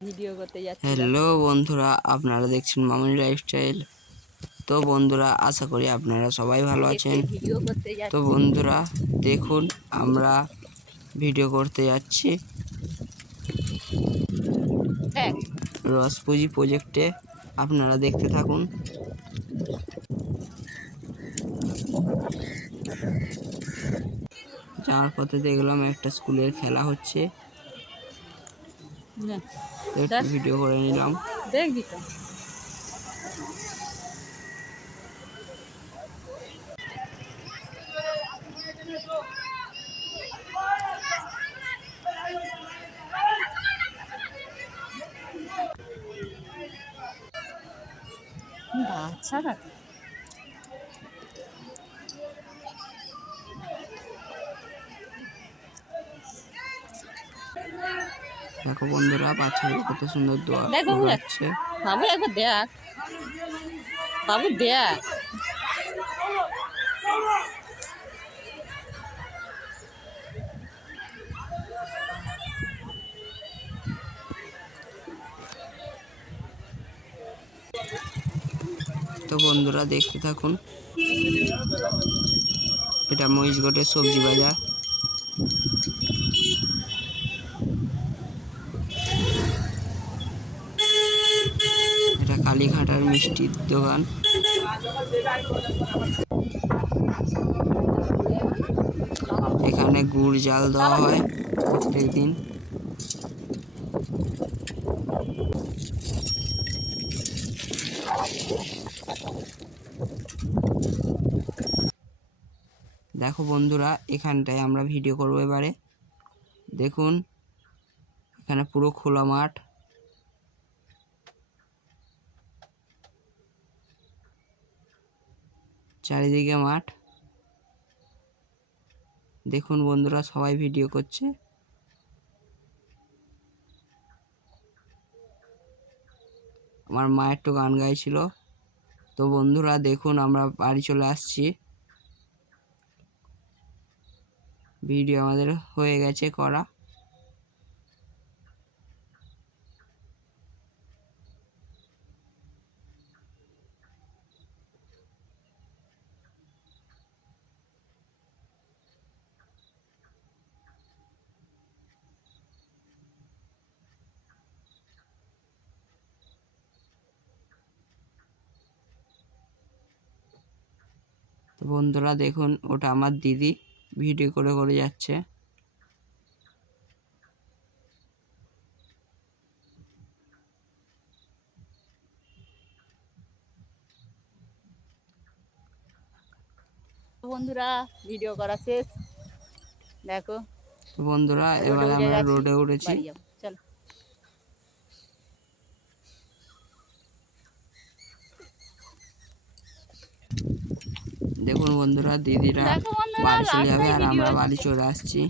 Video করতে যাচ্ছি hello বন্ধুরা আপনারা দেখছেন মামুনি লাইফস্টাইল তো বন্ধুরা আশা করি আপনারা সবাই ভালো আছেন। ভিডিও করতে যাচ্ছি তো বন্ধুরা দেখুন আমরা ভিডিও করতে যাচ্ছি। দেখ রসপুজি প্রজেক্টে আপনারা দেখতে থাকুন। যাওয়ার পথে দেখলাম একটা স্কুলের খেলা হচ্ছে। ভিডিও করে নিলাম। দেখবি তো বাচ্চারা দেখো বন্ধুরা বাচ্চাগুলো কত সুন্দর দোয়া দেখো, যাচ্ছে বাবু একবার দেখ। বাবু দেখ। তো বন্ধুরা দেখতে থাকুন। এটা মহিষগড়ের সবজি বাজার এটা কালীঘাটার মিষ্টির দোকান। এখানে গুড় জাল দেওয়া হয় প্রত্যেক দিন দেখো বন্ধুরা, এখানটায় আমরা ভিডিও করব এবারে। দেখুন, এখানে পুরো খোলা মাঠ। চারিদিকে মাঠ। দেখুন বন্ধুরা, সবাই ভিডিও করছে। আমার মা একটু গান গাইছিল। তো বন্ধুরা, দেখুন আমরা বাড়ি চলে আসছি। ভিডিও আমাদের হয়ে গেছে করা। বন্ধুরা দেখুন ওটা আমার দিদি ভিডিও করে করে যাচ্ছে। বন্ধুরা ভিডিও করা শেষ। দেখো। বন্ধুরা এবার আমরা রোডে উঠেছি বাড়ি যাব চলো দেখুন বন্ধুরা দিদিরা বাড়ি চলে যাবে আর আমরা বাড়ি চলে আসছি।